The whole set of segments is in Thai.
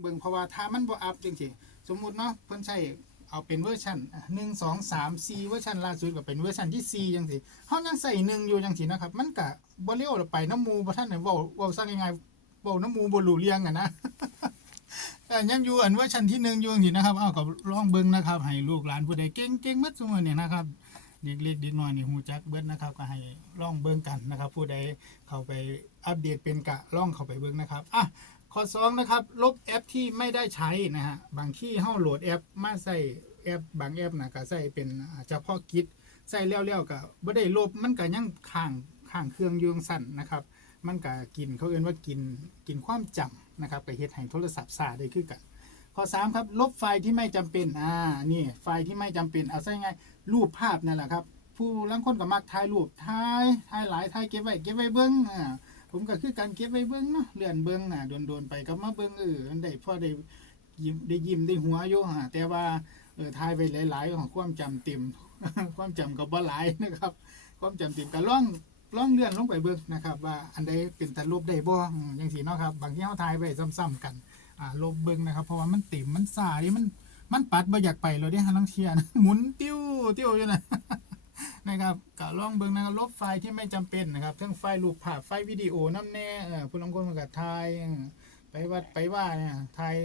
เบิ่งเพราะว่าถ้ามันบ่อัพจังซี่สมมุติเนาะเพิ่นใช้เอาเป็นเวอร์ชันหนึ่งสองสามสี่เวอร์ชันล่าสุดก็เป็นเวอร์ชันที่สี่จังซี่เฮายังใส่หนึ่งอยู่จังซี่นะครับ มันก็บ่เร็วไปน้ำมูบ่ทันได้เว้าเว้าซะง่ายๆเว้าน้ำมูบ่รู้เรื่องอะนะแต่ยังอยู่อันเวอร์ชันที่หนึ่งอยู่จังซี่นะครับเอาก็ลองเบิ่งนะครับให้ลูกหลานผู้ใดเก่งเก่งๆหมดซุมื้อนี้นะครับเด็กเล็กเด็กน้อยนี่ฮู้จักเบิดนะครับก็ให้ลองเบิ่งกันนะครับ ผู้ใดเข้าไปอัปเดตเป็นกะลองเข้าไปเบิ่งนะครับอะ ข้อสองนะครับ ลบแอปที่ไม่ได้ใช้นะฮะบางที่เฮาโหลดแอปมาใส่แอป บางแอปนะก็ใส่เป็นเฉพาะกิจใส่แล้วๆก็บ่ได้ลบมันก็ยังค้างค้างเครื่องยุ่งสั่นนะครับ มันก็กินเขาเรียกว่ากินกินความจำนะครับก็เฮ็ดให้โทรศัพท์ซาได้คือกันข้อ3ครับลบไฟล์ที่ไม่จำเป็นอ่านี่ไฟล์ที่ไม่จำเป็นเอาซะง่ายรูปภาพนั่นแหละครับผู้ลางคนก็มักถ่ายรูปถ่ายถ่ายหลายถ่ายเก็บไว้เก็บไว้เบิ่งอ่า ผมก็คือการเก็บไว้เบิ้งเนาะเลื่อนเบิ้งน่ะโดนๆไปก็มาเบิ้งเออมันได้พอได้ยิ้มได้ยิ้มได้หัวอยู่ฮะแต่ว่าเออทายไปหลาย ๆ ของความจำเต็มความจำก็บ่หลายนะครับ ความจำเต็มก็ล่องล่องเลื่อนลงไปเบิ้งนะครับ ว่าอันใดเป็นตะลบได้บ่อืมจังซี่เนาะครับบางทีเฮาทายไว้ซ้ำๆกันอ่าลบเบิ้งนะครับ เพราะว่ามันเต็มมันซ่าดิมันมันปัดบ่อยากไปเลยเด้ฮะลังเทียนหมุนติ้วติ้วอยู่นะ นะครับก็ลองเบิ่งนะครับลบไฟล์ที่ไม่จำเป็นนะครับทั้งไฟล์รูปภาพไฟล์วิดีโอน้ำแน่เออผู้ลงคนมันก็ถ่ายไปวัดไปว่าเนี่ยถ่าย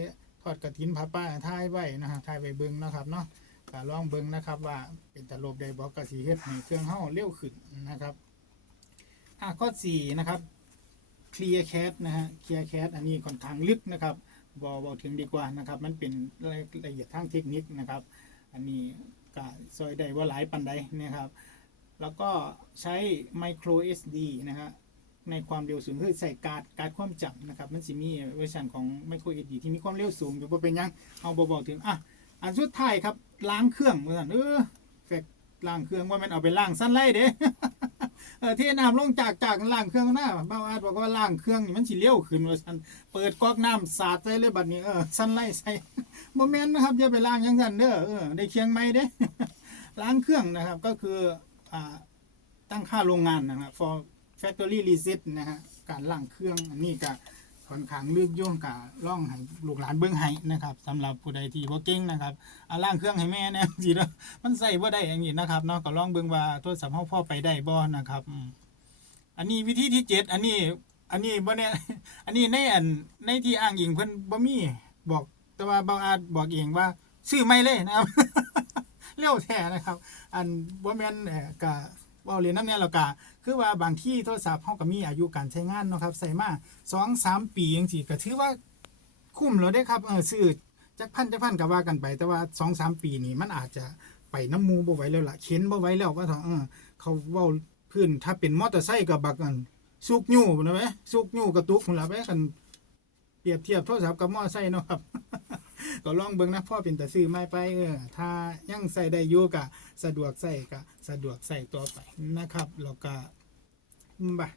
ทอดกระถินผ้าป้าถ่ายไว้นะครับถ่ายไว้เบิ่งนะครับเนาะก็ลองเบิ่งนะครับว่าเป็นตลบได้บ่ก็สิเฮ็ดให้เครื่องเฮาเร็วขึ้นนะครับอะข้อ4นะครับ Clear Cat นะฮะ Clear Cat อันนี้ค่อนข้างลึกนะครับบ่บ่ถึงดีกว่านะครับ มันเป็นรายละเอียดทางเทคนิคนะครับ อันนี้ ก็ซอยได้ว่าหลายปันใดนะครับ แล้วก็ใช้ micro SD นะฮะในความเร็วสูงคือใส่การ์ดการ์ดความจำนะครับ มันสิมีเวอร์ชันของ micro SD ที่มีความเร็วสูงอยู่บ่เป็นยังเอาบบอกถึงอะอันสุดท้ายครับล้างเครื่องว่าซั่นเออแฟกล้างเครื่องว่ามันเอาไปล้างสั้นไล่เด้เออเทน้ำลงจากจากล้างเครื่องหน้าบ้าอาดบอกว่าล้างเครื่องนี่มันสิเร็วขึ้นว่าซั่นเปิดก๊อกน้ำสาดใส่เลยบัดนี้เออสั้นไล่ใส่ บ่แม่นนะครับอย่าไปล้างยังซั่นเด้อเออได้เคียงไหมเด้ ล้างเครื่องนะครับก็คืออ่าตั้งค่าโรงงานนะครับ for factory reset นะฮะการล้างเครื่องอันนี้ก็ค่อนข้างลึกยุ่งกับล่องให้ลูกหลานเบิ่งให้นะครับสำหรับผู้ใดที่บ่เก่งนะครับอาล้างเครื่องให้แม่แนะสิเนาะมันใส่บ่ได้อย่างนี้นะครับเนาะก็ลองเบิ่งว่าโทรศัพท์เฮาพอไปได้บ่นะครับอันนี้วิธีที่เจ็ดอันนี้ อันนี้บ่เนี่ยอันนี้ในอันในที่อ้างอิงเพิ่นบ่มีบอก แต่ว่าบางอาจบอกเองว่าซื้อไม่เลยนะครับเร็วแท้นะครับ อันบ่าแม่นกะว้าเรียนน้ำแน่แล้วกะคือว่าบางที่โทรศัพท์เฮาก็มีอายุการใช้งานเนาะครับใส่มา2 3ปีจังซี่ก็ถือว่าคุ้มแล้วเด้ครับเออซื้อจักพันจักพันก็ว่ากันไป แต่ว่า2 3ปีนี่มันอาจจะไปน้ำมูบ่ไหวแล้วล่ะเข็นบ่ไหวแล้วว่าเถอะเออเขาเว้าพื้นถ้าเป็นมอเตอร์ไซค์ก็บักอันสุกยู่นะแหมสุกยู่กระตุกพุ่นล่ะไปกัน เปรียบเทียบโทรศัพท์กับมอเตอไซค์เนาะครับ ก็ลองเบิ่งนะพ่อเป็นแตาซื้อไม่ไปเออถ้ายังใส่ได้อยู่ก็สะดวกใส่ก็สะดวกใส่ตัวไปนะครับแล้วก็บ่ะ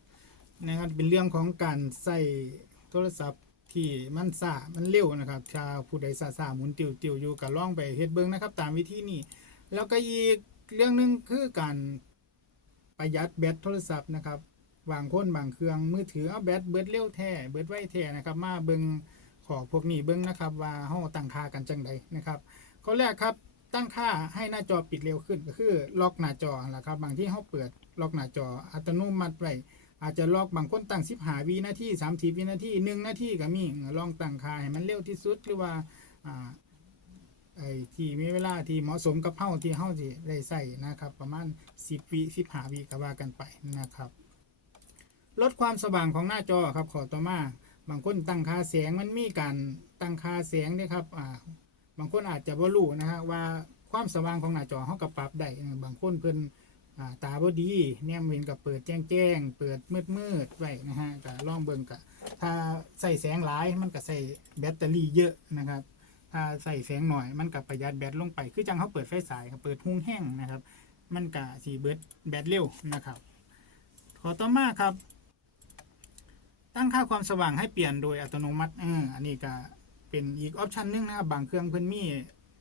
นะครับเป็นเรื่องของการใส่โทรศัพท์ที่มันซ่ามันเร็วนะครับถ้าผู้ใดซ่าๆหมุนติวๆอยู่ก็ลองไปเฮ็ดเบิ่งนะครับ ตามวิธีนี้ แล้วก็อีกเรื่องหนึงคือการประหยัดแบตโทรศัพท์นะครับ บางคนบางเครื่องมือถือเอาแบตเบิดเร็วแท้เบิดไวแท้นะครับมาเบิงขอพวกนี้เบิ้งนะครับว่าเฮาตั้งค่ากันจังใดนะครับข้อแรกครับตั้งค่าให้หน้าจอปิดเร็วขึ้นก็คือล็อกหน้าจอแหละครับบางที่เฮาเปิดล็อกหน้าจออัตโนมัติไว้อาจจะล็อกบางคนตั้ง15วินาที30วินาที1นาทีก็มีลองตั้งค่าให้มันเร็วที่สุดหรือว่าอ่าไอ้ที่มีเวลาที่เหมาะสมกับเฮาที่เฮาสิได้ใส่นะครับ ประมาณ 10วิ15วิก็ว่ากันไปนะครับ ลดความสว่างของหน้าจอครับขอต่อมาบางคนตั้งค่าแสงมันมีการตั้งค่าแสงเด้ครับอ่าบางคนอาจจะบ่รู้นะฮะว่าความสว่างของหน้าจอเฮาก็ปรับได้บางคนเพิ่นอ่าตาบ่ดีแนมเห็นก็เปิดแจ้งๆเปิดมืดๆไว้นะฮะก็ลองเบิ่งก็ถ้าใส่แสงหลายมันก็ใส่แบตเตอรี่เยอะนะครับ ถ้าใส่แสงหน่อยมันก็ประหยัดแบตลงไป คือจังเขาเปิดไฟฉายเปิดหุ้งแห้งนะครับ มันก็สิเบิดแบตเร็วนะครับ ขอต่อมาครับ ตั้งค่าความสว่างให้เปลี่ยนโดยอัตโนมัติเอออันนี้ก็เป็นอีกออปชันหนึงนะครับบางเครื่องเพิ่นมี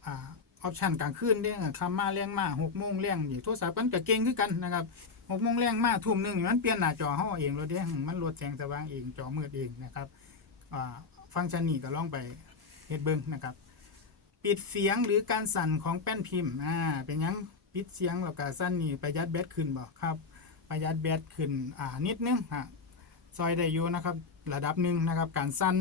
อ่าออปชันกลางคืนเด้อคำมาแรงมาหกโมงแรงอยู่โทรศัพท์มันก็เก่งคือกันนะครับหกโมงแรงมาทุ่มหนึ่งมันเปลี่ยนหน้าจอเฮาเองแล้วเด้มันลดแสงสว่างเองจอมืดเองนะครับอ่าฟังก์ชันนี้ก็ลองไปเฮ็ดเบิ่งนะครับ ปิดเสียงหรือการสั่นของแป้นพิมพ์อ่าเป็นหยังปิดเสียงแล้วก็สั่นนี่ประหยัดแบตขึ้นบ่ครับ ประหยัดแบตขึ้นอ่านิดนึงอะ ซอยได้อยู่นะครับระดับหนึ่งนะครับ การสั่น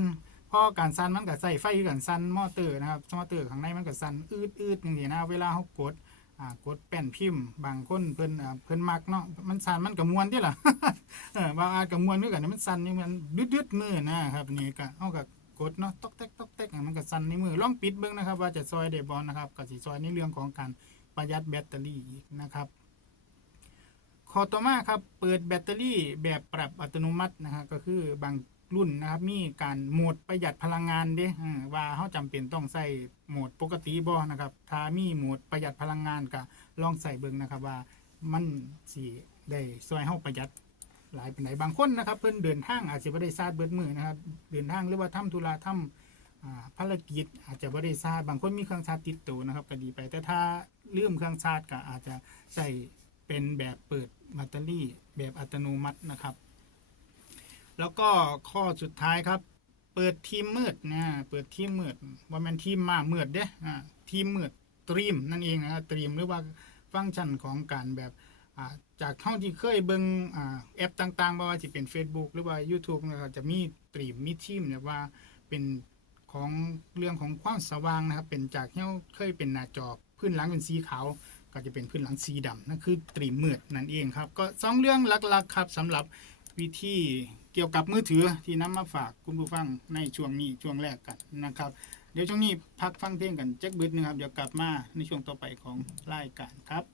พราะการสั่นมันก็ใส่ไฟคือกันสั่นมอเตอร์นะครับมอเตอร์ข้างในมันก็สั่นอืดอืดอย่างนี้นะเวลาเขากดอ่ากดแป้นพิมพ์ บางคนเพิ่นอ่าเพิ่นมักเนาะมันสั่นมันก็ม่วนที่ล่ะเออบางอาจก็ม่วนคือกันนะมันสั่นนี่มันดึดๆมือนะครับนี่ก็เอาก็กดเนาะตอกแตกตอกแตกอะมันก็สั่นในมือลองปิดเบิ่งนะครับ ว่าจะซอยได้บ่นะครับก็สิซอยในเรื่องของการประหยัดแบตเตอรี่อีกนะครับ ข้อต่อมาครับ เปิดแบตเตอรี่แบบปรับอัตโนมัตินะฮะก็คือบางรุ่นนะครับ มีการโหมดประหยัดพลังงานเด้ว่าเขาจำเป็นต้องใส่โหมดปกติบ่นะครับ ถ้ามีโหมดประหยัดพลังงานก็ลองใส่เบิ่งนะครับว่ามันสิได้ช่วยเฮาประหยัดหลายปานไหนบางคนนะครับ เพิ่นเดินทางอาจจะบ่ได้ซาดเบิดมือนะครับ เดินทางหรือว่าทำธุระทำอ่าภารกิจอาจจะบ่ได้ซาดบางคนมีเครื่องชาร์จติดตัวนะครับก็ดีไป แต่ถ้าลืมเครื่องชาร์จก็อาจจะใส่ เป็นแบบเปิดแบตเตอรี่แบบอัตโนมัตินะครับ แล้วก็ข้อสุดท้ายครับ เปิดทีมมืดนะเปิดทีมมืดว่ามันทีมมามืดเด้อ่าทีมมืดตรีมนั่นเองนะครับตรีมหรือว่าฟังก์ชันของการแบบจากเท่าที่เคยเบิงอ่าแอปต่างๆไม่ว่าจะเป็น Facebook หรือว่า YouTube นะครับจะมีตรีมมีทีมเนี่ยว่าเป็นของเรื่องของความสว่างนะครับ เป็นจากที่เราเคยเป็นหน้าจอพื้นหลังเป็นสีขาว ก็จะเป็นพื้นหลังสีดำนั่นคือตรีมืดนั่นเองครับ ก็สองเรื่องหลักๆครับสำหรับวิธีเกี่ยวกับมือถือที่นำมาฝากคุณผู้ฟังในช่วงนี้ช่วงแรกกันนะครับ เดี๋ยวช่วงนี้พักฟังเพลงกันแจ็คบิดนึงครับเดี๋ยวกลับมาในช่วงต่อไปของรายการครับ